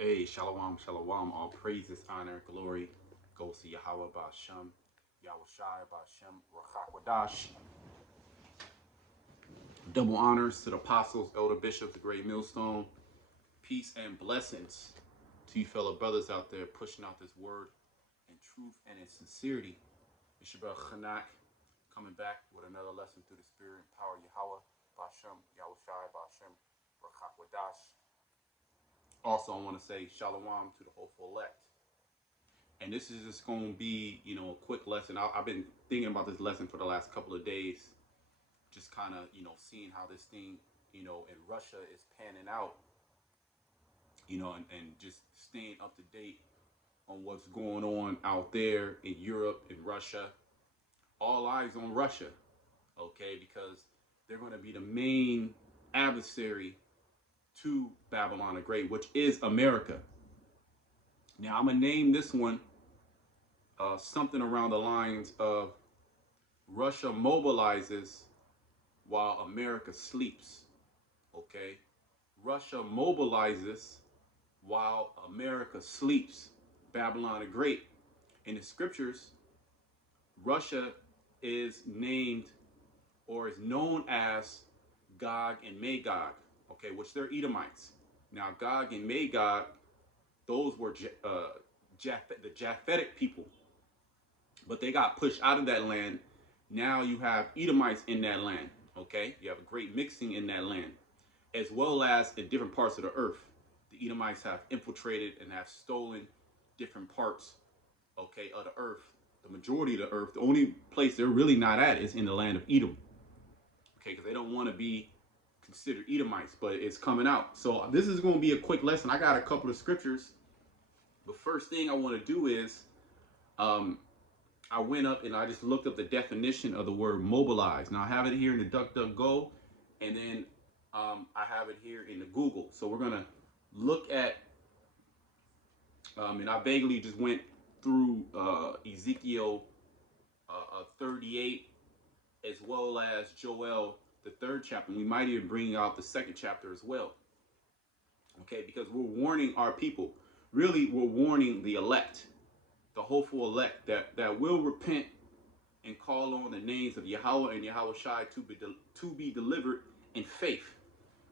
Hey, shalom, shalom. All praises, honor, glory goes to Yahweh Ba'Shem, Yahweh Shai Ba'Shem, Rachakwadash. Double honors to the apostles, elder bishops, the great millstone. Peace and blessings to you fellow brothers out there pushing out this word in truth and in sincerity. It's your brother Chanak coming back with another lesson through the spirit and power of Yahweh Ba'Shem, Yahweh Shai Ba'Shem, Rachakwadash. Also, I want to say shalom to the hopeful elect. And this is just going to be, a quick lesson. I've been thinking about this lesson for the last couple of days, just kind of, seeing how this thing, in Russia is panning out, and just staying up to date on what's going on out there in Europe, in Russia. All eyes on Russia, okay, because they're going to be the main adversary to Babylon the Great, which is America. Now, I'm going to name this one something around the lines of Russia mobilizes while America sleeps. Okay? Russia mobilizes while America sleeps. Babylon the Great. In the scriptures, Russia is named or is known as Gog and Magog, okay, which they're Edomites. Now, Gog and Magog, those were the Japhetic people, but they got pushed out of that land. Now you have Edomites in that land, okay? You have a great mixing in that land, as well as in different parts of the earth. The Edomites have infiltrated and have stolen different parts, okay, of the earth. The majority of the earth, the only place they're really not at is in the land of Edom, okay, because they don't want to be considered Edomites, but it's coming out. So this is going to be a quick lesson. I got a couple of scriptures. The first thing I want to do is I went up and I just looked up the definition of the word mobilize. Now I have it here in the DuckDuckGo, and then I have it here in the Google. So we're gonna look at, and I vaguely just went through Ezekiel 38, as well as Joel, the 3rd chapter. We might even bring out the 2nd chapter as well. Okay, because we're warning our people. Really, we're warning the elect, the hopeful elect that will repent and call on the names of Yahweh and Yahweh Shai to be delivered in faith.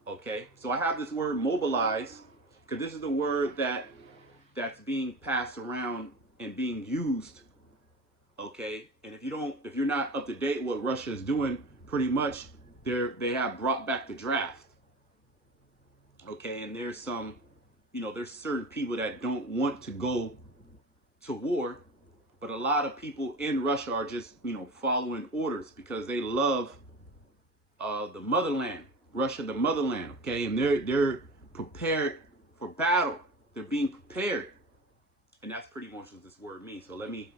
Okay, so I have this word mobilize because this is the word that's being passed around and being used. Okay, and if you're not up to date what Russia is doing, pretty much they have brought back the draft. Okay, and there's some, there's certain people that don't want to go to war, but a lot of people in Russia are just, following orders because they love the motherland, Russia, the motherland. Okay, and they're prepared for battle. They're being prepared, and that's pretty much what this word means. So let me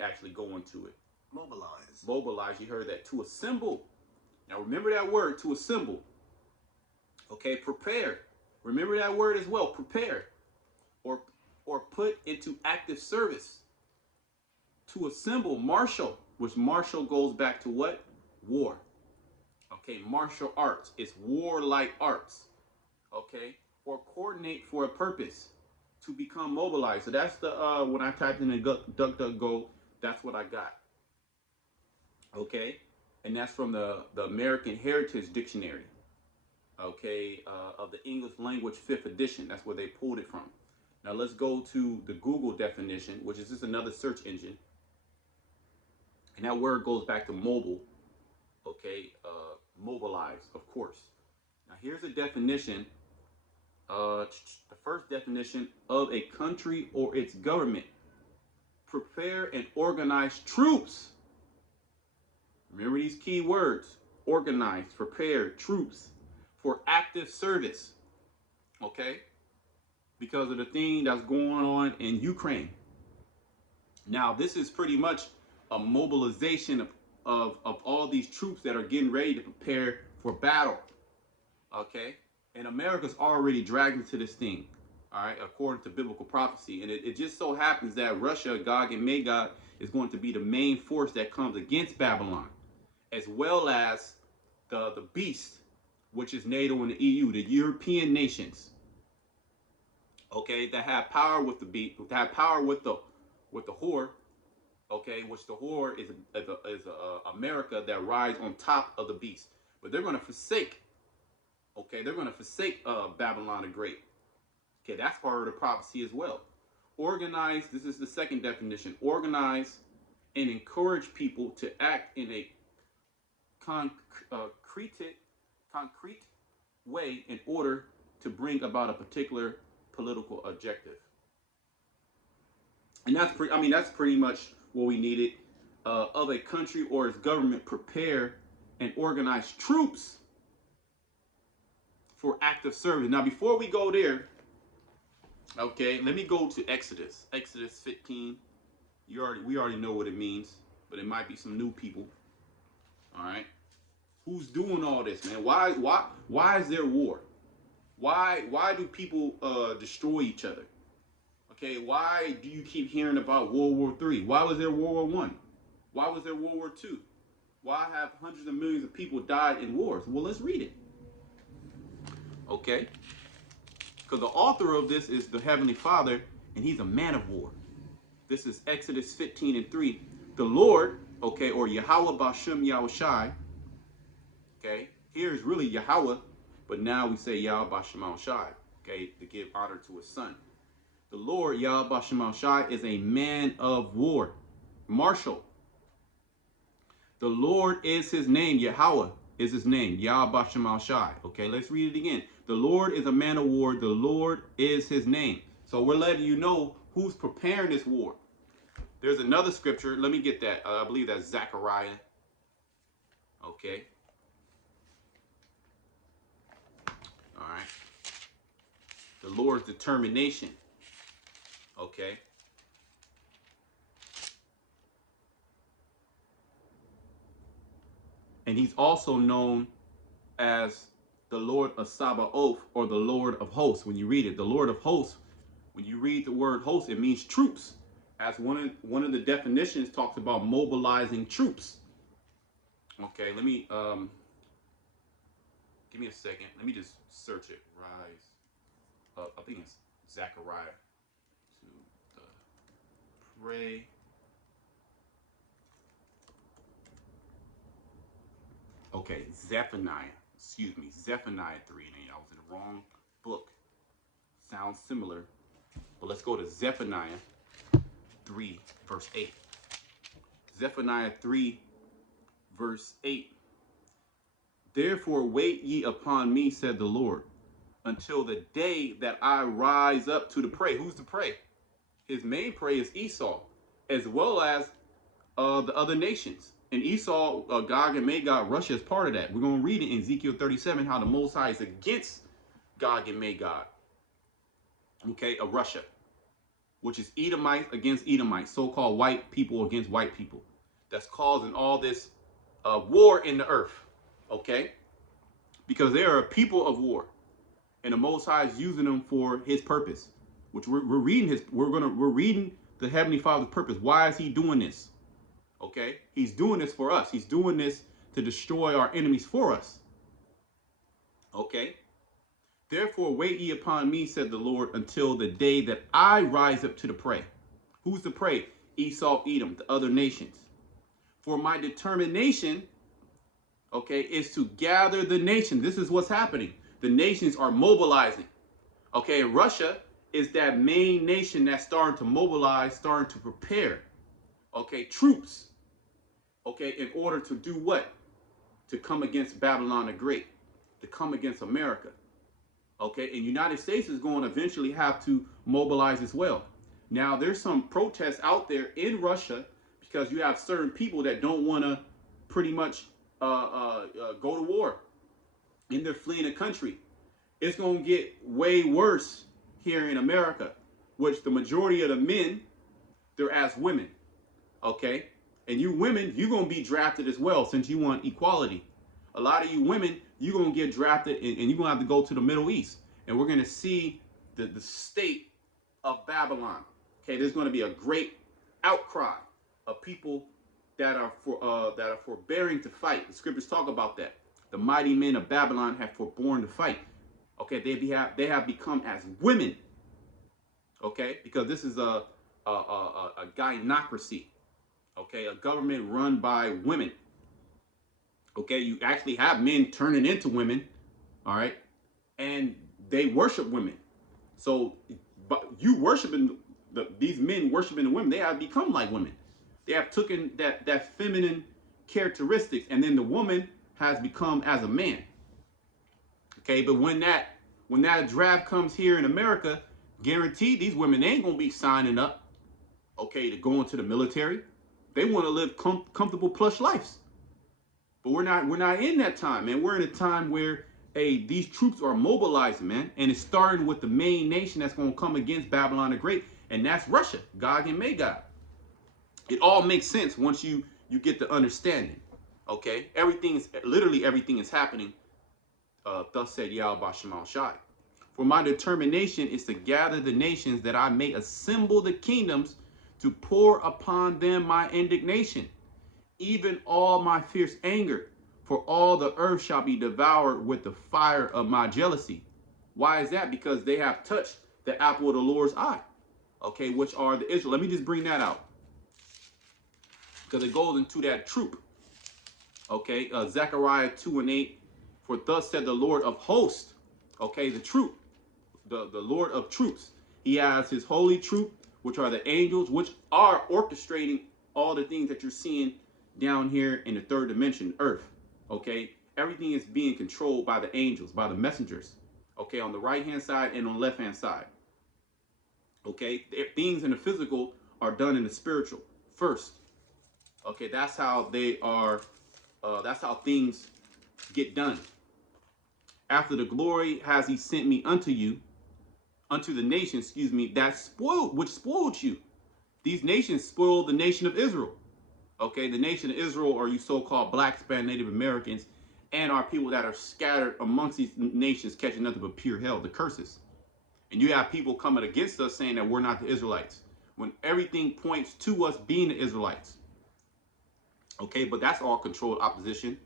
actually go into it. Mobilize. Mobilize. You heard that. To assemble. Now remember that word, to assemble. Okay, prepare. Remember that word as well. Prepare, or put into active service. To assemble, martial, which martial goes back to what? War. Okay, martial arts. It's warlike arts. Okay, or coordinate for a purpose. To become mobilized. So that's the when I typed in the DuckDuckGo, that's what I got. Okay, and that's from the American Heritage Dictionary. Okay, of the English Language 5th edition. That's where they pulled it from. Now let's go to the Google definition, which is just another search engine. And that word goes back to mobile. Okay, mobilize, of course. Now here's a definition. The first definition of a country or its government. Prepare and organize troops. Remember these key words. Organize, prepare, troops for active service. Okay? Because of the thing that's going on in Ukraine. Now, this is pretty much a mobilization of all these troops that are getting ready to prepare for battle. Okay? And America's already dragged into this thing, all right, according to biblical prophecy. And it just so happens that Russia, Gog and Magog, is going to be the main force that comes against Babylon, as well as the beast, which is NATO and the EU, the European nations. Okay, that have power with the beast, that have power with the whore. Okay, which the whore is America that rides on top of the beast. But they're going to forsake. Okay, they're going to forsake Babylon the Great. Okay, that's part of the prophecy as well. Organize. This is the second definition. Organize and encourage people to act in a concrete way in order to bring about a particular political objective. And that's pretty much what we needed, of a country or its government prepare and organize troops for active service. Now, before we go there, okay, let me go to Exodus 15. We already know what it means, but it might be some new people. All right, who's doing all this, man? Why is there war? Why do people destroy each other? Okay, why do you keep hearing about World War III? Why was there World War One? Why was there World War II? Why have hundreds of millions of people died in wars? Well, let's read it. Okay, because the author of this is the Heavenly Father, and he's a man of war. This is Exodus 15:3. The Lord, okay, or Yahweh Bashem Yahushai, okay, here is really Yahweh, but now we say Yahweh Bashem Yahushai, okay, to give honor to his son. The Lord, Yahweh Bashem Yahushai, is a man of war, marshal. The Lord is his name. Yahweh is his name. Yahweh Bashem Yahushai. Okay, let's read it again. The Lord is a man of war. The Lord is his name. So we're letting you know who's preparing this war. There's another scripture. Let me get that. I believe that's Zechariah. Okay. All right. The Lord's determination. Okay. And he's also known as the Lord of Sabaoth, or the Lord of hosts. When you read it, the Lord of hosts, when you read the word host, it means troops. As one of the definitions talks about mobilizing troops. Okay, let me give me a second. Let me just search it. Rise up. I think it's Zechariah to pray. Okay, Zephaniah. Excuse me, Zephaniah 3. And I was in the wrong book. Sounds similar, but let's go to Zephaniah 3, verse 8. Zephaniah 3, verse 8. Therefore wait ye upon me, said the Lord, until the day that I rise up to the prey. Who's the prey? His main prey is Esau, as well as the other nations. And Esau, Gog and Magog, Russia is part of that. We're going to read it in Ezekiel 37 how the Most High is against Gog and Magog. Okay, of Russia, which is Edomites against Edomites, so-called white people against white people. That's causing all this war in the earth. Okay, because they are a people of war, and the Most High is using them for his purpose, which we're reading we're reading the Heavenly Father's purpose. Why is he doing this? Okay, he's doing this for us. He's doing this to destroy our enemies for us. Okay, therefore wait ye upon me, said the Lord, until the day that I rise up to the prey. Who's the prey? Esau, Edom, the other nations. For my determination, okay, is to gather the nation. This is what's happening. The nations are mobilizing. Okay, Russia is that main nation that's starting to mobilize, starting to prepare. Okay, troops. Okay, in order to do what? To come against Babylon the Great, to come against America. Okay, and United States is going to eventually have to mobilize as well. Now, there's some protests out there in Russia because you have certain people that don't want to pretty much go to war, and they're fleeing the country. It's going to get way worse here in America, which the majority of the men, they're as women. Okay, and you women, you're going to be drafted as well, since you want equality. A lot of you women, you're going to get drafted, and you're going to have to go to the Middle East. And we're going to see the state of Babylon. Okay, there's going to be a great outcry of people that are forbearing to fight. The scriptures talk about that. The mighty men of Babylon have forborne to fight. Okay, they have become as women. Okay, because this is a gynocracy. Okay, a government run by women. Okay, you actually have men turning into women. All right, and they worship women. So, but you worshiping these men worshiping the women, they have become like women. They have taken that feminine characteristics, and then the woman has become as a man. Okay, but when that draft comes here in America, guaranteed these women ain't gonna be signing up. Okay, to go into the military. They want to live comfortable plush lives. But we're not in that time, man. We're in a time where these troops are mobilizing, man, and it's starting with the main nation that's going to come against Babylon the Great, and that's Russia, Gog and Magog. It all makes sense once you get the understanding. Okay, everything is happening. Thus said Yahweh Shema Shai. For my determination is to gather the nations that I may assemble the kingdoms to pour upon them my indignation, even all my fierce anger, for all the earth shall be devoured with the fire of my jealousy. Why is that? Because they have touched the apple of the Lord's eye, okay, which are the Israel. Let me just bring that out because it goes into that troop, okay. Zechariah 2:8, for thus said the Lord of hosts, okay, the troop, the Lord of troops. He has his holy troop, which are the angels, which are orchestrating all the things that you're seeing down here in the third dimension, earth. Okay, everything is being controlled by the angels, by the messengers. Okay, on the right hand side and on the left hand side. Okay, things in the physical are done in the spiritual first. Okay, that's how they are. That's how things get done. After the glory has he sent me unto you, unto the nation, excuse me, that spoiled, which spoiled you. These nations spoiled the nation of Israel. Okay, the nation of Israel are you so-called black, Spanish, Native Americans, and our people that are scattered amongst these nations, catching nothing but pure hell, the curses. And you have people coming against us saying that we're not the Israelites, when everything points to us being the Israelites. Okay, but that's all controlled opposition.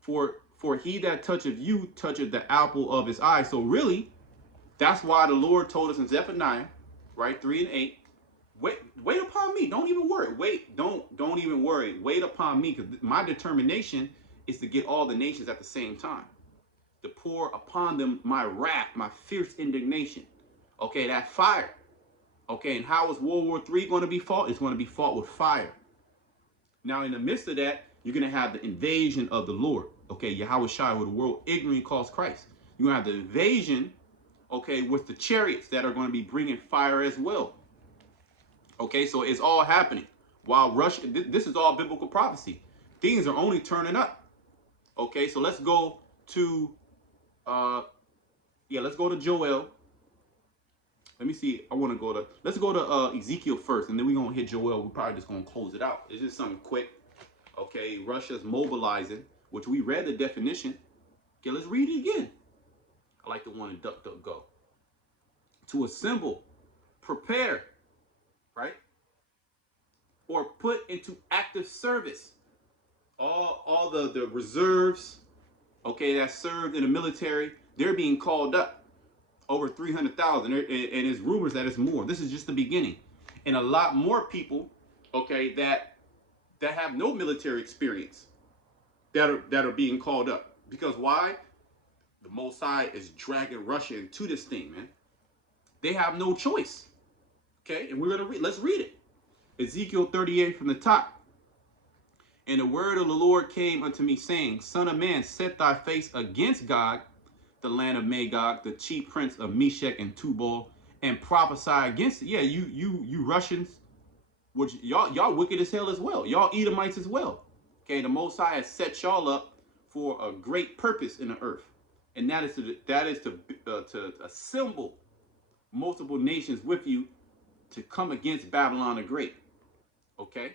For he that toucheth you toucheth the apple of his eye. So really, that's why the Lord told us in Zephaniah, right, 3:8, wait upon me. Don't even worry. Don't even worry. Wait upon me, because my determination is to get all the nations at the same time, to pour upon them my wrath, my fierce indignation. Okay, that fire. Okay, and how is World War III going to be fought? It's going to be fought with fire. Now, in the midst of that, you're going to have the invasion of the Lord. Okay, Yahweh Shai, who the world ignorantly calls Christ. You're going to have the invasion, okay, with the chariots that are going to be bringing fire as well. Okay, so it's all happening while Russia. This is all biblical prophecy. Things are only turning up. Okay, so let's go to, let's go to Joel. Let me see. Let's go to Ezekiel first, and then we're gonna hit Joel. We're probably just gonna close it out. It's just something quick. Okay, Russia's mobilizing, which we read the definition. Okay, let's read it again. I like the one in DuckDuckGo. To assemble, prepare, right? Or put into active service. All the reserves, okay, that served in the military, they're being called up. Over 300,000, and it's rumors that it's more. This is just the beginning, and a lot more people, okay, that have no military experience, that are being called up. Because why? The Most High is dragging Russia into this thing, man. They have no choice. Okay, and we're gonna read. Let's read it. Ezekiel 38 from the top. And the word of the Lord came unto me, saying, Son of man, set thy face against Gog, the land of Magog, the chief prince of Meshech and Tubal, and prophesy against it. Yeah, you Russians, which y'all wicked as hell as well. Y'all Edomites as well. Okay, the Most High has set y'all up for a great purpose in the earth, and that is to assemble multiple nations with you to come against Babylon the Great. Okay.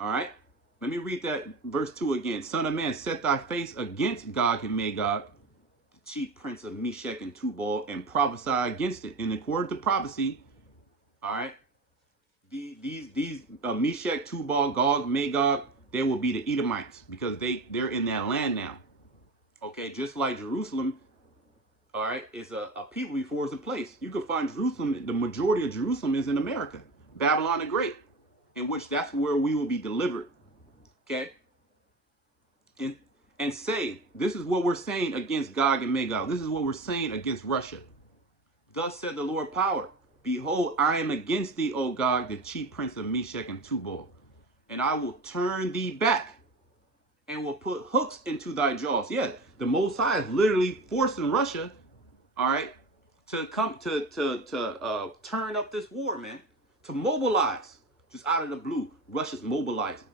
All right. Let me read that verse 2 again. Son of man, set thy face against Gog and Magog, the chief prince of Meshech and Tubal, and prophesy against it. And according to prophecy, all right, these Meshech, Tubal, Gog, Magog, they will be the Edomites, because they're in that land now. Okay, just like Jerusalem, All right, is a people before it's a place. You can find Jerusalem. The majority of Jerusalem is in America, Babylon the Great, in which that's where we will be delivered. Okay, and and say this is what we're saying against Gog and Magog. This is what we're saying against Russia. Thus said the Lord power, behold, I am against thee, O Gog, the chief prince of Meshech and Tubal, and I will turn thee back and will put hooks into thy jaws. Yeah, the Most High is literally forcing Russia, all right, to come to turn up this war, man, to mobilize just out of the blue. Russia's mobilizing,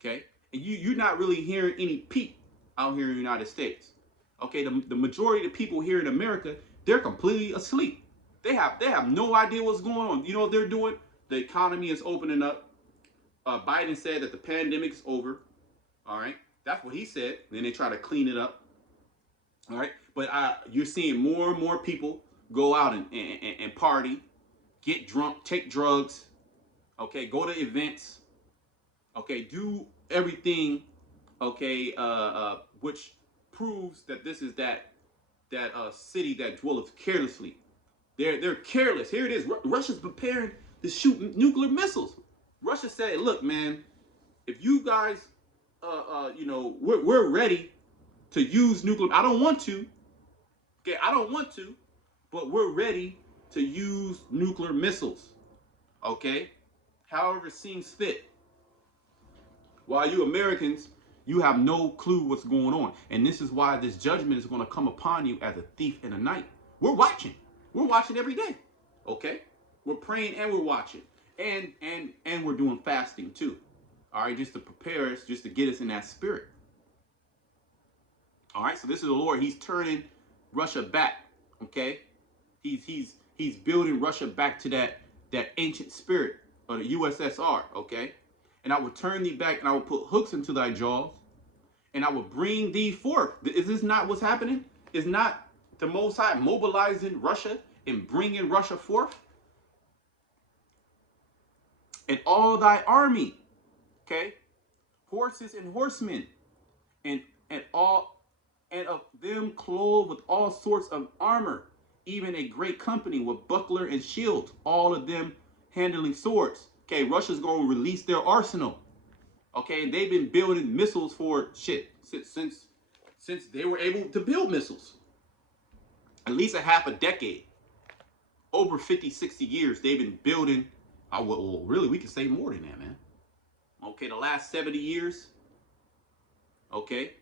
okay, and you're not really hearing any peep out here in the United States. Okay, the majority of the people here in America, they're completely asleep. They have no idea what's going on. You know what they're doing? The economy is opening up. Biden said that the pandemic's over. All right, that's what he said. Then they try to clean it up. All right, but you're seeing more and more people go out and party, get drunk, take drugs. Okay, go to events. Okay, do everything. Okay, which proves that this is that city that dwelleth carelessly. They're careless. Here it is. Russia's preparing to shoot nuclear missiles. Russia said, "Look, man, if you guys, we're ready to use nuclear. I don't want to. Okay, I don't want to, but we're ready to use nuclear missiles. Okay, however it seems fit. While you Americans, you have no clue what's going on, and this is why this judgment is going to come upon you as a thief in the night. We're watching. We're watching every day. Okay, we're praying and we're watching, and we're doing fasting too. All right, just to prepare us, just to get us in that spirit. All right, so this is the Lord. He's turning Russia back. Okay, he's building Russia back to that ancient spirit of the USSR. Okay, and I will turn thee back, and I will put hooks into thy jaws, and I will bring thee forth. Is this not what's happening? Is not the Most High mobilizing Russia and bringing Russia forth? And all thy army, okay, horses and horsemen, and all and of them clothed with all sorts of armor, even a great company with buckler and shield, all of them handling swords. Okay, Russia's going to release their arsenal. Okay, and they've been building missiles for since they were able to build missiles. At least a half a decade. Over 50, 60 years, they've been building. Well, really, we can say more than that, man. Okay, the last 70 years. Okay,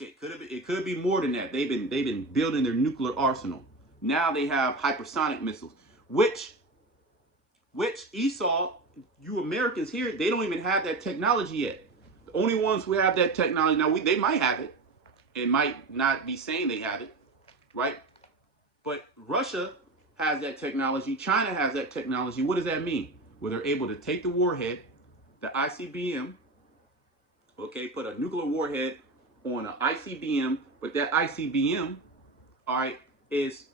it could be more than that. They've been building their nuclear arsenal. Now they have hypersonic missiles, which Esau, you Americans here, they don't even have that technology yet. The only ones who have that technology now, they might have it. It might not be saying they have it, right? But Russia has that technology. China has that technology. What does that mean? Well, they're able to take the warhead, the ICBM, okay, put a nuclear warhead on an ICBM, but that ICBM, all right, is,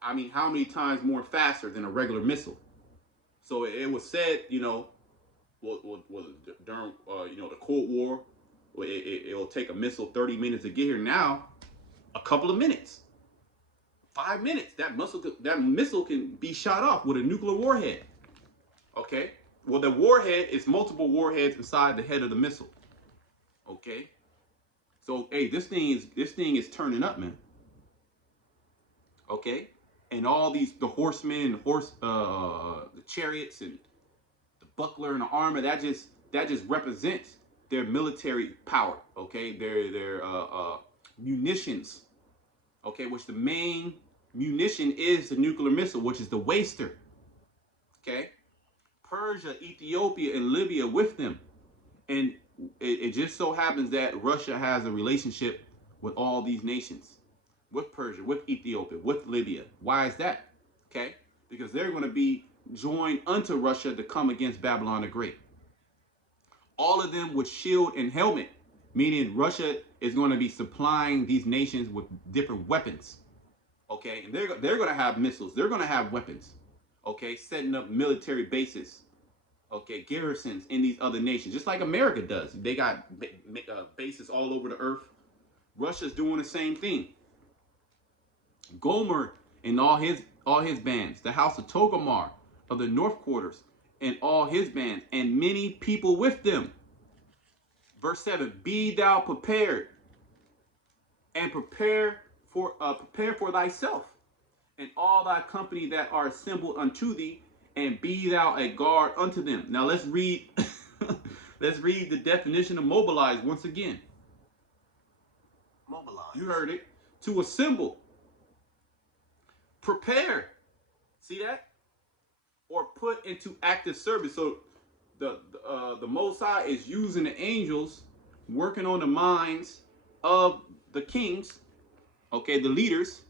how many times more faster than a regular missile? So it was said, during the Cold War, it'll take a missile 30 minutes to get here. Now, a couple of minutes, 5 minutes, that missile can be shot off with a nuclear warhead. Okay, well, the warhead is multiple warheads inside the head of the missile. Okay, so hey, this thing is turning up, man. Okay, and all the horsemen, the chariots, and the buckler and the armor, that just represents their military power. Okay, their munitions. Okay, which the main munition is the nuclear missile, which is the waster. Okay, Persia, Ethiopia, and Libya with them, and it just so happens that Russia has a relationship with all these nations, with Persia, with Ethiopia, with Libya. Why is that? Okay, because they're going to be joined unto Russia to come against Babylon the Great. All of them with shield and helmet, meaning Russia is going to be supplying these nations with different weapons. Okay, and they're going to have missiles. They're going to have weapons. Okay, setting up military bases. Okay, garrisons in these other nations, just like America does. They got bases all over the earth. Russia's doing the same thing. Gomer and all his bands, the house of Togomar of the north quarters and all his bands, and many people with them. Verse 7, be thou prepared, and prepare for thyself, and all thy company that are assembled unto thee, and be thou a guard unto them. Now let's read let's read the definition of mobilize once again. Mobilize. You heard it. To assemble. Prepare. See that? Or put into active service. So the Most High is using the angels working on the minds of the kings, okay, the leaders,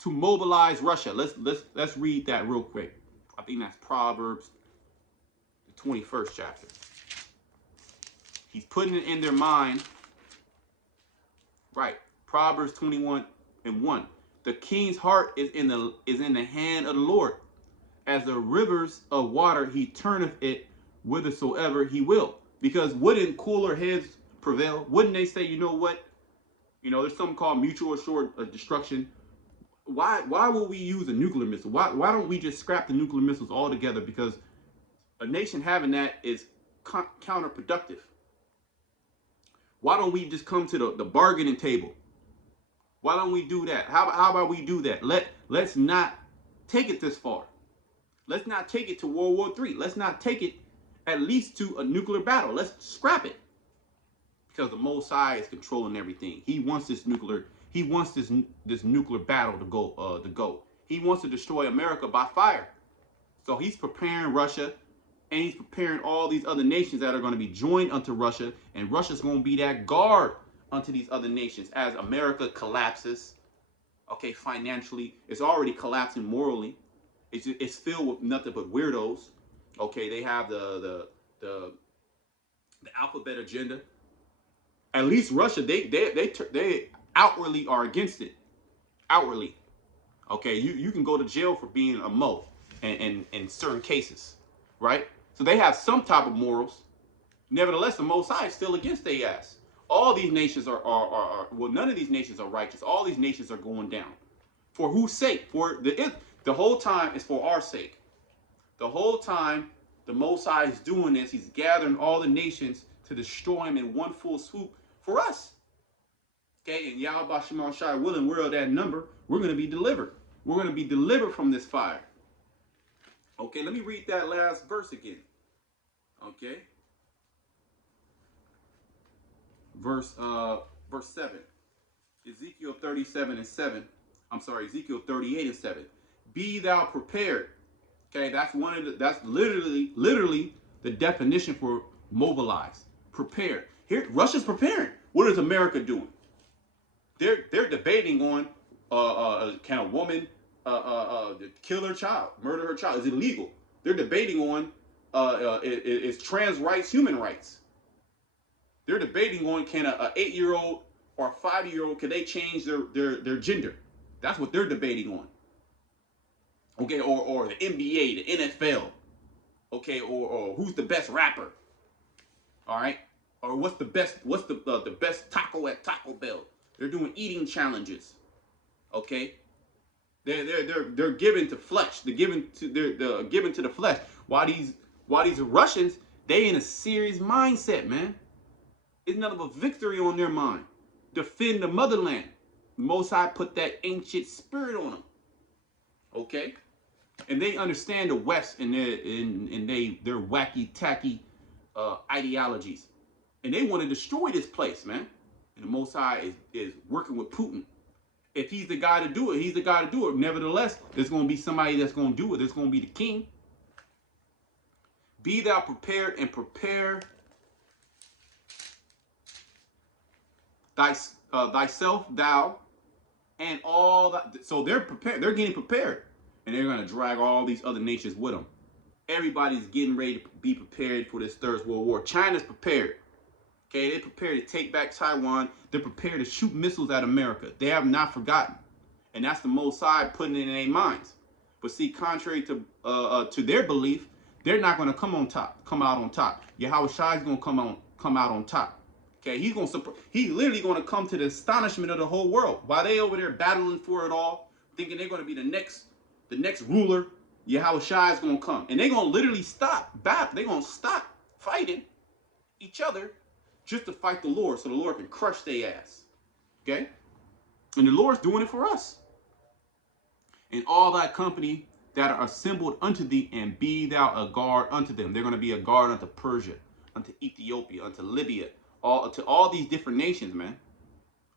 to mobilize Russia. Let's read that real quick. I think that's Proverbs, the 21st chapter. He's putting it in their mind. Right. Proverbs 21:1. The king's heart is in the hand of the Lord. As the rivers of water, he turneth it whithersoever he will. Because wouldn't cooler heads prevail? Wouldn't they say, you know what? There's something called mutual assured destruction. Why would we use a nuclear missile? Why don't we just scrap the nuclear missiles altogether? Because a nation having that is counterproductive. Why don't we just come to the bargaining table? Why don't we do that? How about we do that? Let's not take it this far. Let's not take it to World War III. Let's not take it at least to a nuclear battle. Let's scrap it. Because the Most High is controlling everything. He wants this nuclear battle to go. He wants to destroy America by fire. So he's preparing Russia, and he's preparing all these other nations that are going to be joined unto Russia, and Russia's going to be that guard unto these other nations as America collapses. Okay, financially, it's already collapsing morally. It's filled with nothing but weirdos. Okay, they have the alphabet agenda. At least Russia, they outwardly are against it. Outwardly, okay, you can go to jail for being a Mo, and in certain cases, right? So they have some type of morals. Nevertheless, the Most High is still against their ass. All these nations are well, none of these nations are righteous. All these nations are going down. For whose sake? For the whole time is for our sake. The whole time the Most High is doing this, he's gathering all the nations to destroy him in one full swoop for us. Okay, and Yahweh Shema Shai willing, we're of that number. We're going to be delivered. We're going to be delivered from this fire. Okay, let me read that last verse again. Okay. Verse 7. Ezekiel 37:7. I'm sorry, Ezekiel 38:7. Be thou prepared. Okay, that's literally the definition for mobilize. Prepared. Here, Russia's preparing. What is America doing? They're debating on can a woman kill her child, murder her child? Is it legal? They're debating on is trans rights human rights? They're debating on can a 8-year-old or a 5-year-old, can they change their gender? That's what they're debating on. Okay, or the NBA, the NFL. Okay, or who's the best rapper? All right, or what's the best taco at Taco Bell? They're doing eating challenges. Okay, they're given to flesh. They're given to the flesh. Why these Russians? They in a serious mindset, man. It's nothing but victory on their mind. Defend the motherland. The Most High put that ancient spirit on them. Okay, and they understand the West and their wacky tacky ideologies, and they want to destroy this place, man. And the Most High is working with Putin. If he's the guy to do it, he's the guy to do it. Nevertheless, there's going to be somebody that's going to do it. There's going to be the king. Be thou prepared, and prepare thyself, thou, and all that. So they're prepared. They're getting prepared, and they're going to drag all these other nations with them. Everybody's getting ready to be prepared for this Third World War. China's prepared. Okay, they're prepared to take back Taiwan. They're prepared to shoot missiles at America. They have not forgotten, and that's the Most High putting it in their minds. But see, contrary to their belief, they're not going to come out on top. Yahweh Shai is going to come out on top. Okay, he's literally going to come to the astonishment of the whole world while they over there battling for it all, thinking they're going to be the next ruler. Yahweh Shai is going to come, and they're going to literally stop battle. They're going to stop fighting each other just to fight the Lord, so the Lord can crush their ass. Okay, and the Lord's doing it for us. And all thy company that are assembled unto thee, and be thou a guard unto them. They're going to be a guard unto Persia, unto Ethiopia, unto Libya, to all these different nations, man.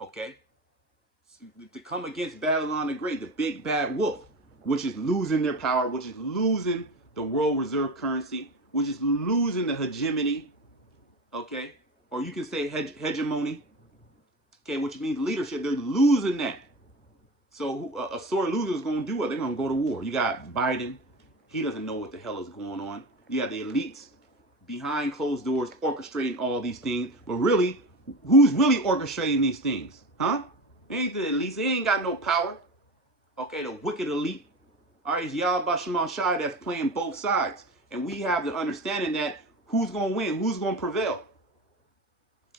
Okay, so, to come against Babylon the Great, the big bad wolf, which is losing their power, which is losing the world reserve currency, which is losing the hegemony. Okay, or you can say hegemony. Okay, which means leadership. They're losing that. So a sore loser is going to do what? They're going to go to war. You got Biden. He doesn't know what the hell is going on. You have the elites behind closed doors orchestrating all these things. But really, who's really orchestrating these things? Huh? It ain't the elites. They ain't got no power. Okay, the wicked elite. All right, it's Yahweh Shema Shai that's playing both sides. And we have the understanding that who's going to win? Who's going to prevail?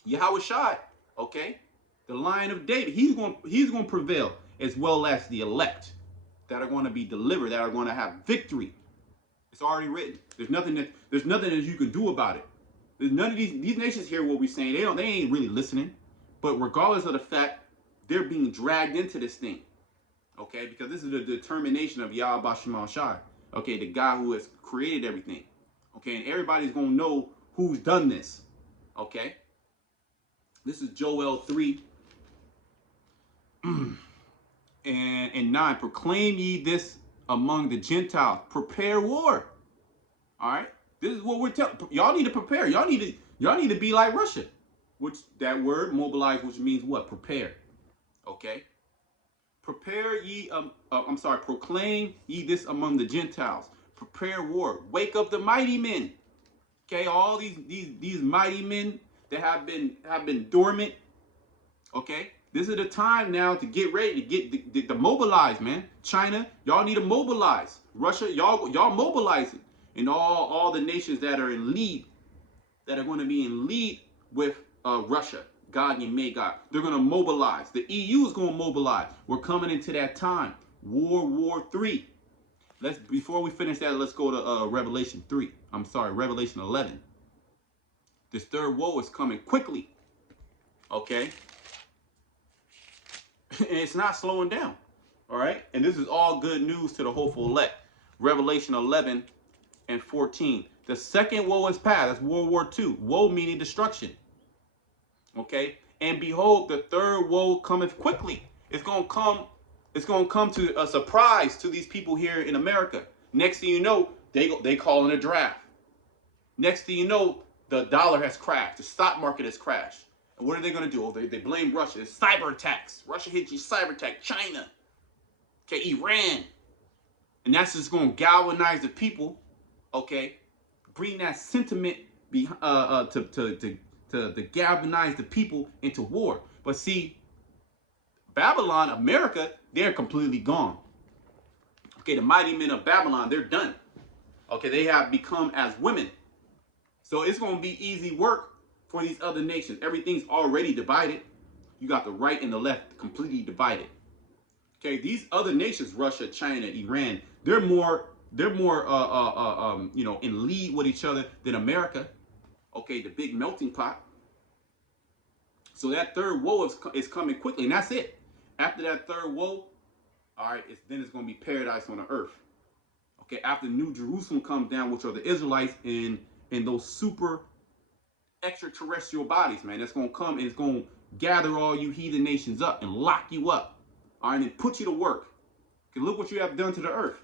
Yahweh Shai. Okay? The Lion of David. He's going to prevail, as well as the elect that are going to be delivered, that are going to have victory. It's already written. There's nothing that you can do about it. There's none of these nations hear what we're saying. They ain't really listening. But regardless of the fact, they're being dragged into this thing. Okay, because this is the determination of Yahweh Shema Shai. Okay, the God who has created everything. Okay, and everybody's gonna know who's done this. Okay. This is Joel 3 and 9. Proclaim ye this among the Gentiles. Prepare war. All right. This is what we're telling y'all. Need to prepare. Y'all need to be like Russia. Which that word mobilize, which means what? Prepare. Okay. Prepare ye. Proclaim ye this among the Gentiles. Prepare war. Wake up the mighty men. Okay. All these mighty men that have been dormant. Okay. This is the time now to get ready to get the mobilize, man. China, y'all need to mobilize. Russia, y'all mobilize it. And all the nations that are in lead, that are going to be in lead with Russia, Gog and Magog, they're going to mobilize. The EU is going to mobilize. We're coming into that time. World War III. Before we finish that, let's go to Revelation 11. This third woe is coming quickly. Okay. And it's not slowing down. All right. And this is all good news to the hopeful elect. Revelation 11 and 14. The second woe is past. That's World War II. Woe meaning destruction. Okay. And behold, the third woe cometh quickly. It's going to come to a surprise to these people here in America. Next thing you know, they call in a draft. Next thing you know, the dollar has crashed. The stock market has crashed. And what are they going to do? Oh, they blame Russia. It's cyber attacks. Russia hit you, cyber attack. China. Okay, Iran. And that's just going to galvanize the people. Okay, bring that sentiment to galvanize the people into war. But see, Babylon, America, they're completely gone. Okay, the mighty men of Babylon, they're done. Okay, they have become as women. So it's going to be easy work for these other nations. Everything's already divided. You got the right and the left completely divided. Okay, these other nations, Russia, China, Iran, they're more in lead with each other than America. Okay, the big melting pot. So that third woe is coming quickly, and that's it. After that third woe, all right, then it's going to be paradise on the earth. Okay, after New Jerusalem comes down, which are the Israelites in those super extraterrestrial bodies, man, that's going to come and it's going to gather all you heathen nations up and lock you up. All right, and put you to work. Because look what you have done to the earth.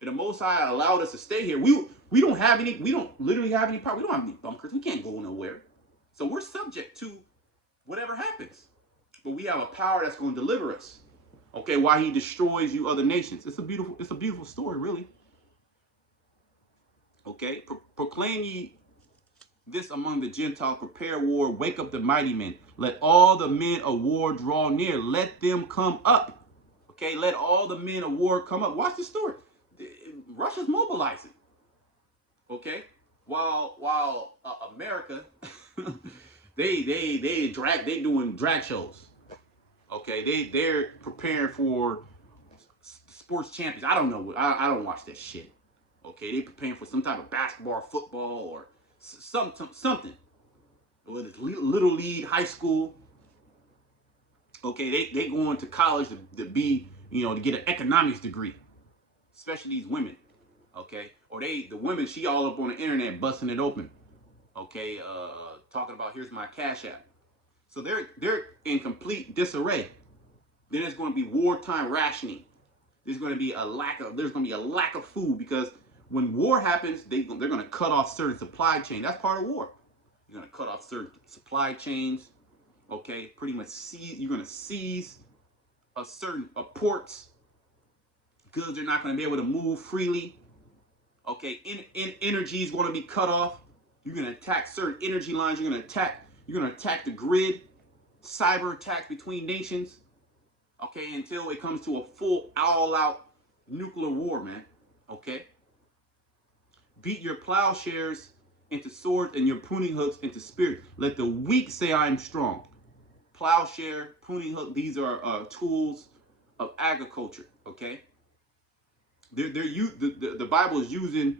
And the Most High allowed us to stay here. We don't literally have any power. We don't have any bunkers. We can't go nowhere. So we're subject to whatever happens. But we have a power that's going to deliver us. Okay, while he destroys you other nations. It's a beautiful story, really. Okay, proclaim ye this among the Gentiles, prepare war, wake up the mighty men. Let all the men of war draw near. Let them come up. Okay, let all the men of war come up. Watch the story. Russia's mobilizing. Okay, while America They doing drag shows. Okay, they're preparing for sports champions. I don't know. I don't watch that shit. Okay, they preparing for some type of basketball, football, or something. Whether it's little league, high school. Okay, they going to college to be, to get an economics degree, especially these women. Okay, or the women, she all up on the internet busting it open. Okay, talking about here's my cash app. So they're in complete disarray. Then there's going to be wartime rationing. There's going to be a lack of food, because when war happens, they're going to cut off certain supply chains. That's part of war. You're going to cut off certain supply chains. Okay, pretty much you're going to seize certain ports. Goods are not going to be able to move freely. Okay, energy is going to be cut off. You're going to attack certain energy lines. You're going to attack the grid. Cyber attacks between nations. Okay, until it comes to a full all-out nuclear war, man. Okay? Beat your plowshares into swords and your pruning hooks into spears. Let the weak say I am strong. Plowshare, pruning hook, these are tools of agriculture, okay? The Bible is using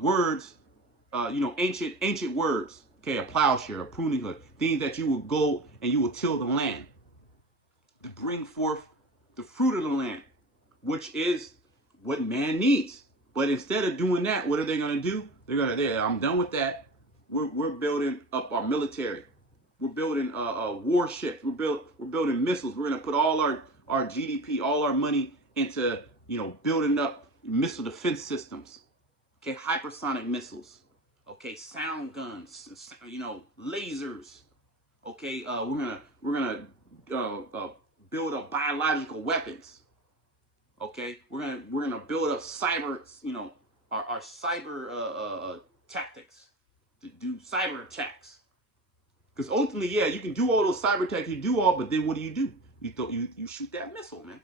words, ancient words. Okay, a plowshare, a pruning hook, things that you will go and you will till the land to bring forth the fruit of the land, which is what man needs. But instead of doing that, what are they going to do? They're going to, I'm done with that. We're building up our military. We're building warships. We're building missiles. We're going to put all our GDP, all our money into, building up missile defense systems. Okay, hypersonic missiles. Okay, sound guns. Lasers. Okay, we're gonna build up biological weapons. Okay, we're gonna build up cyber. Our cyber tactics to do cyber attacks. Because ultimately, yeah, you can do all those cyber attacks, but then what do? You shoot that missile, man.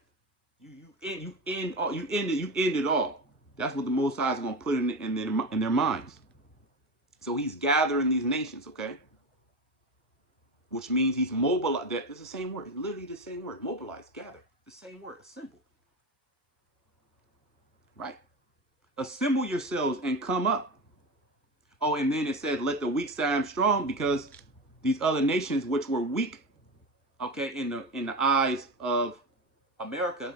You end it all. That's what the Most High is gonna put in their minds. So he's gathering these nations, okay? Which means he's mobilized. It's the same word. It's literally the same word. Mobilize, gather. The same word. Assemble. Right? Assemble yourselves and come up. Oh, and then it said, let the weak say I'm strong, because these other nations which were weak, okay, in the eyes of America,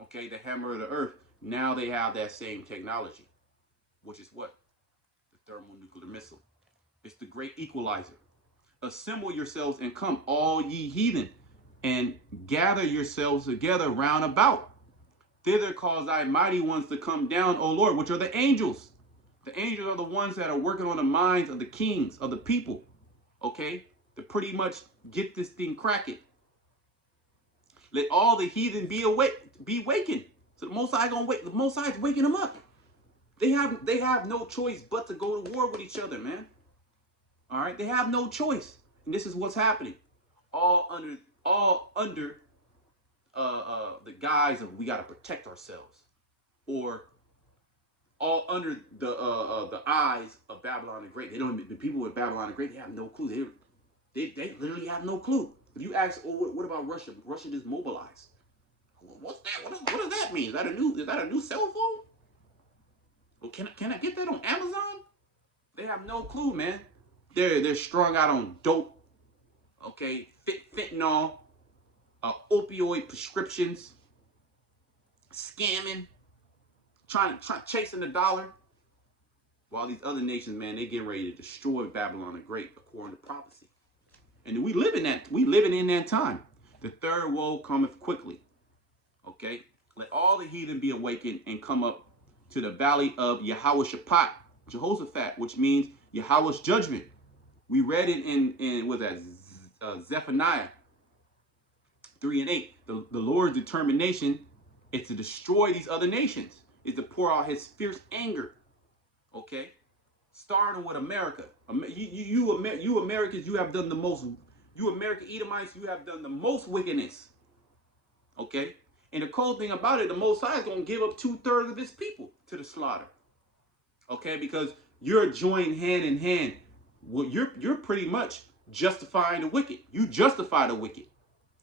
okay, the hammer of the earth, now they have that same technology, which is what? The thermonuclear missile. It's the great equalizer. Assemble yourselves and come, all ye heathen, and gather yourselves together round about. Thither cause thy mighty ones to come down, O Lord, which are the angels. The angels are the ones that are working on the minds of the kings, of the people, okay, to pretty much get this thing cracking. Let all the heathen be wakened. So the Most High gonna wake. The Most High is waking them up. They have no choice but to go to war with each other, man. All right, they have no choice, and this is what's happening. All under the guise of we got to protect ourselves, or all under the eyes of Babylon the Great. The people with Babylon the Great, they have no clue. They literally have no clue. If you ask, oh, what about Russia? Russia just mobilized. What's that? What does that mean? Is that a new cell phone? Well, can I get that on Amazon? They have no clue, man. They're strung out on dope, okay, fentanyl, opioid prescriptions, scamming, chasing the dollar. While these other nations, man, they get ready to destroy Babylon the Great, according to prophecy. And we living in that time. The third woe cometh quickly. Okay, let all the heathen be awakened and come up to the valley of Jehoshaphat, which means Yahweh's judgment. We read it in Zephaniah 3:8. The Lord's determination is to destroy these other nations, is to pour out his fierce anger. Okay, starting with America. You Americans, you have done the most. You American Edomites, you have done the most wickedness. Okay, and the cold thing about it, the Most High is going to give up 2/3 of his people to the slaughter. Okay, because you're joined hand in hand. Well, you're pretty much justifying the wicked. You justify the wicked.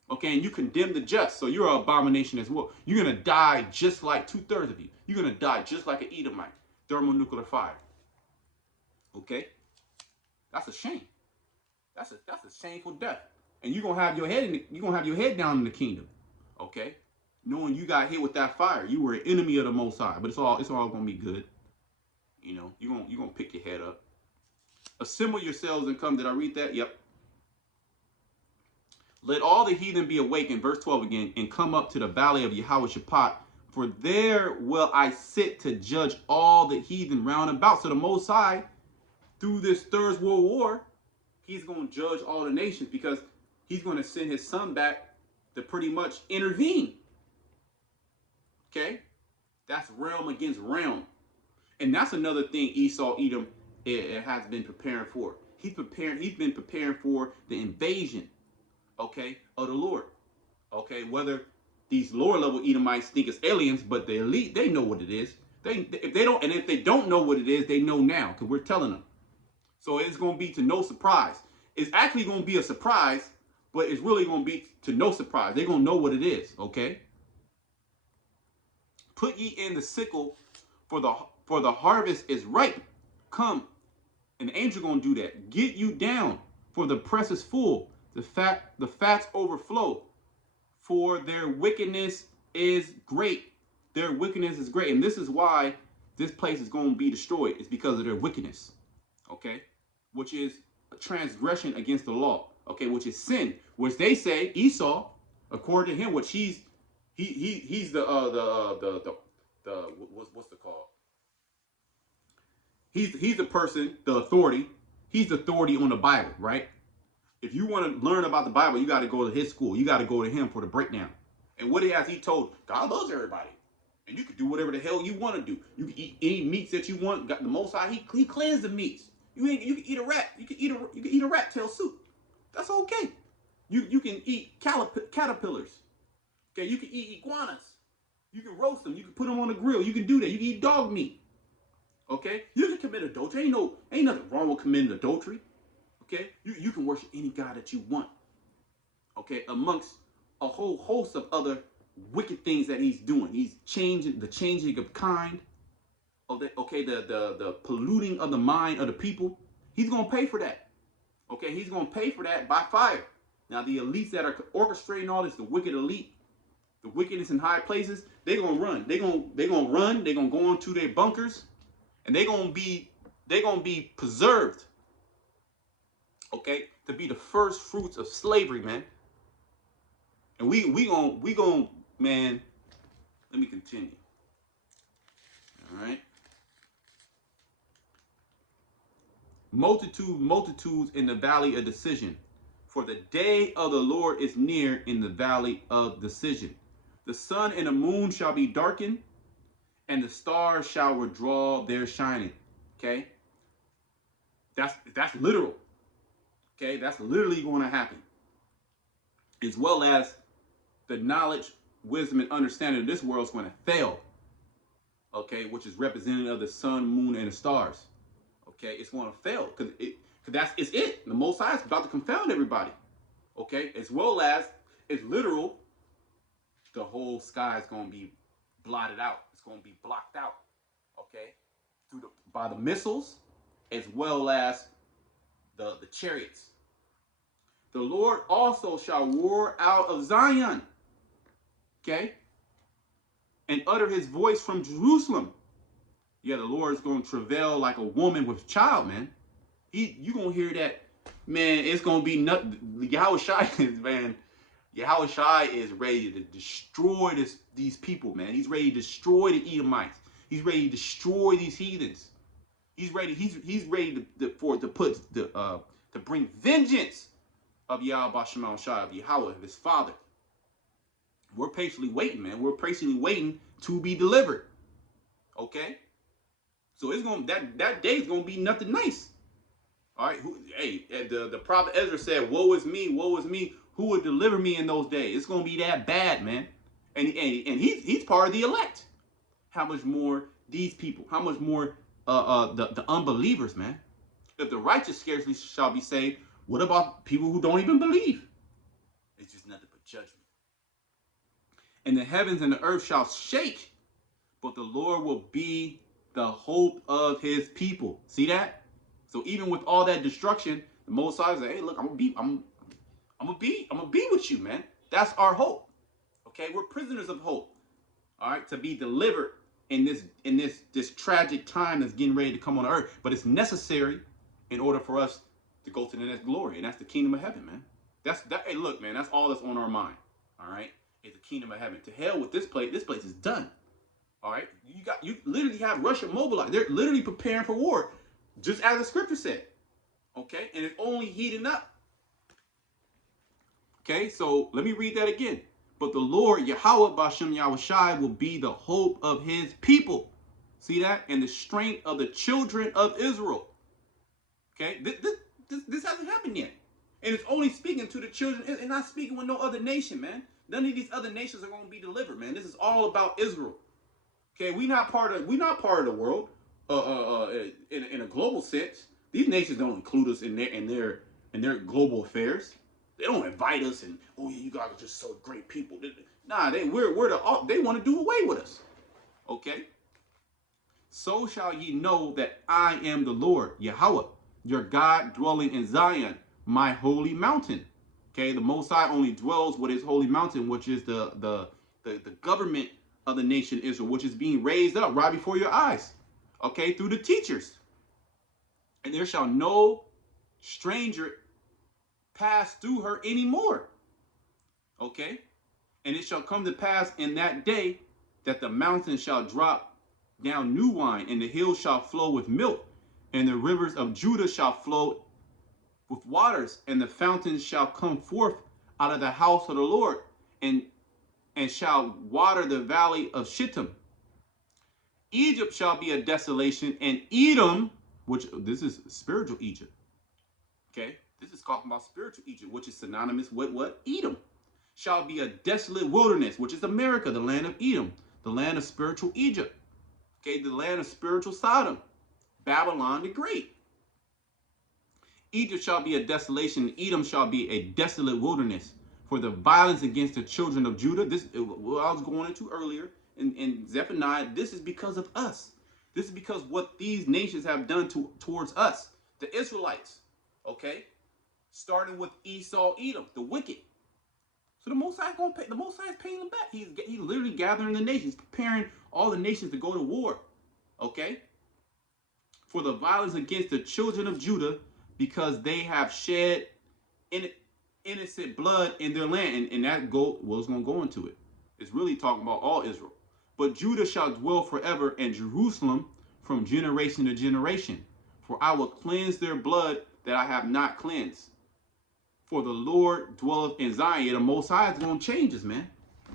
Okay, and you condemn the just. So you're an abomination as well. You're going to die just like 2/3 of you. You're going to die just like an Edomite. Thermonuclear fire. Okay? That's a shame. That's a shameful death. And you're gonna have your head down in the kingdom. Okay? Knowing you got hit with that fire. You were an enemy of the Most High. But it's all gonna be good. You know, you're gonna pick your head up. Assemble yourselves and come. Did I read that? Yep. Let all the heathen be awakened, verse 12 again, and come up to the valley of Yehoshaphat, for there will I sit to judge all the heathen round about. So the Most High, through this Third World War, he's going to judge all the nations because he's going to send his son back to pretty much intervene. Okay? That's realm against realm. And that's another thing Esau, Edom, has been preparing for. He's been preparing for the invasion, okay, of the Lord. Okay, whether these lower level Edomites think it's aliens, but the elite, they know what it is. If they don't know what it is, they know now because we're telling them. So it's going to be to no surprise. It's actually going to be a surprise, but it's really going to be to no surprise. They're going to know what it is, okay? Put ye in the sickle, for the harvest is ripe. Come, an angel going to do that. Get you down, for the press is full. The fats overflow, for their wickedness is great. Their wickedness is great, and this is why this place is going to be destroyed. It's because of their wickedness, okay? Which is a transgression against the law, okay? Which is sin, which they say Esau, according to him, which he's the what's the call? He's the person, the authority. He's the authority on the Bible, right? If you want to learn about the Bible, you got to go to his school. You got to go to him for the breakdown. And what has he told? God loves everybody. And you can do whatever the hell you want to do. You can eat any meats that you want. Got the Most High, he cleansed the meats. You can eat a rat. You can eat a rat tail soup. That's okay. You can eat caterpillars. Okay, you can eat iguanas. You can roast them. You can put them on the grill. You can do that. You can eat dog meat. Okay, you can commit adultery. Ain't nothing wrong with committing adultery. Okay, you can worship any God that you want. Okay, amongst a whole host of other wicked things that he's doing. He's changing of kind. The polluting of the mind of the people. He's gonna pay for that. Okay, he's gonna pay for that by fire. Now the elites that are orchestrating all this, the wicked elite, the wickedness in high places, they're gonna run. They're gonna run. They're gonna go into their bunkers, and they're gonna be preserved. Okay, to be the first fruits of slavery, man. And we gonna man. Let me continue. All right. Multitudes in the valley of decision. For the day of the Lord is near in the valley of decision. The sun and the moon shall be darkened, and the stars shall withdraw their shining. Okay? That's literal. Okay? That's literally going to happen. As well as the knowledge, wisdom, and understanding of this world is going to fail. Okay? Which is representative of the sun, moon, and the stars. Okay, it's going to fail because it's it. The Most High is about to confound everybody. Okay, as well as it's literal. The whole sky is going to be blotted out. It's going to be blocked out. Okay, by the missiles, as well as the chariots. The Lord also shall roar out of Zion. Okay, and utter his voice from Jerusalem. Yeah, the Lord is going to travail like a woman with child, man. You going to hear that, man, it's going to be nothing. Yahushua is ready to destroy these people, man. He's ready to destroy the Edomites. He's ready to destroy these heathens. He's ready to bring vengeance of Yahweh Shema Shai, of Yahweh, of his father. We're patiently waiting, man. We're patiently waiting to be delivered. Okay? So it's that day is gonna be nothing nice. All right. The prophet Ezra said, "Woe is me, woe is me. Who would deliver me in those days?" It's gonna be that bad, man. And he's part of the elect. How much more these people? How much more the unbelievers, man? If the righteous scarcely shall be saved, What about people who don't even believe? It's just nothing but judgment. And the heavens and the earth shall shake, but the Lord will be the hope of his people. See that? So even with all that destruction, the Most High said, "Hey, look, I'm gonna be with you, man. That's our hope. Okay, we're prisoners of hope. All right, to be delivered in this tragic time that's getting ready to come on earth. But it's necessary in order for us to go to the next glory, and that's the kingdom of heaven, man. That's that. Hey, look, man, that's all that's on our mind. All right, is the kingdom of heaven. To hell with this place. This place is done. All right, you literally have Russia mobilized. They're literally preparing for war, just as the scripture said. Okay, and it's only heating up. Okay, so let me read that again. But the Lord, Yahweh Bashem Yahushai, will be the hope of his people. See that? And the strength of the children of Israel. Okay, this hasn't happened yet. And it's only speaking to the children and not speaking with no other nation, man. None of these other nations are going to be delivered, man. This is all about Israel. Okay, we're not part of the world in a global sense. These nations don't include us in their global affairs. They don't invite us and, oh yeah, you guys are just so great people. Nah, they want to do away with us. Okay. So shall ye know that I am the Lord, Yahweh, your God, dwelling in Zion, my holy mountain. Okay, the Most High only dwells with his holy mountain, which is the government of the nation Israel, which is being raised up right before your eyes. Okay, through the teachers. And there shall no stranger pass through her anymore. Okay, and it shall come to pass in that day that the mountain shall drop down new wine, and the hills shall flow with milk, and the rivers of Judah shall flow with waters, and the fountains shall come forth out of the house of the Lord, and shall water the valley of Shittim. Egypt shall be a desolation, and Edom, which this is spiritual Egypt. Okay, this is talking about spiritual Egypt, which is synonymous with what? Edom. Shall be a desolate wilderness, which is America, the land of Edom, the land of spiritual Egypt. Okay, the land of spiritual Sodom, Babylon the Great. Egypt shall be a desolation, Edom shall be a desolate wilderness. For the violence against the children of Judah, this what I was going into earlier in Zephaniah, this is because of us. This is because what these nations have done towards us, the Israelites. Okay, starting with Esau, Edom, the wicked. So the Most High is going to pay. The Most High is paying them back. He's literally gathering the nations, preparing all the nations to go to war. Okay. For the violence against the children of Judah, because they have shed innocent blood in their land, and that was going to go into it. It's really talking about all Israel. But Judah shall dwell forever, and Jerusalem from generation to generation. For I will cleanse their blood that I have not cleansed. For the Lord dwelleth in Zion. The Most High is going to change us, man.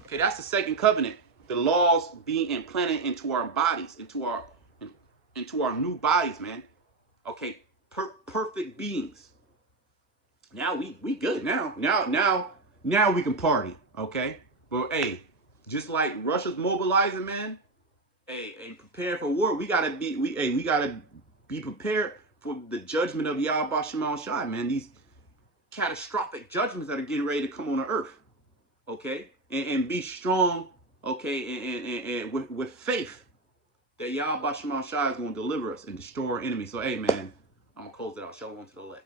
Okay, that's the second covenant. The laws being implanted into our bodies, into our new bodies, man. Okay, perfect beings. Now we good now. Now we can party. Okay, but hey, just like Russia's mobilizing, man. Hey, and preparing for war, we gotta be prepared for the judgment of Yahweh Shemal Shai, man. These catastrophic judgments that are getting ready to come on the earth. Okay, and be strong. Okay, and with faith that Yahweh Shemal Shai is going to deliver us and destroy our enemies. So hey, man, I'm gonna close it out. Shalom to the elect.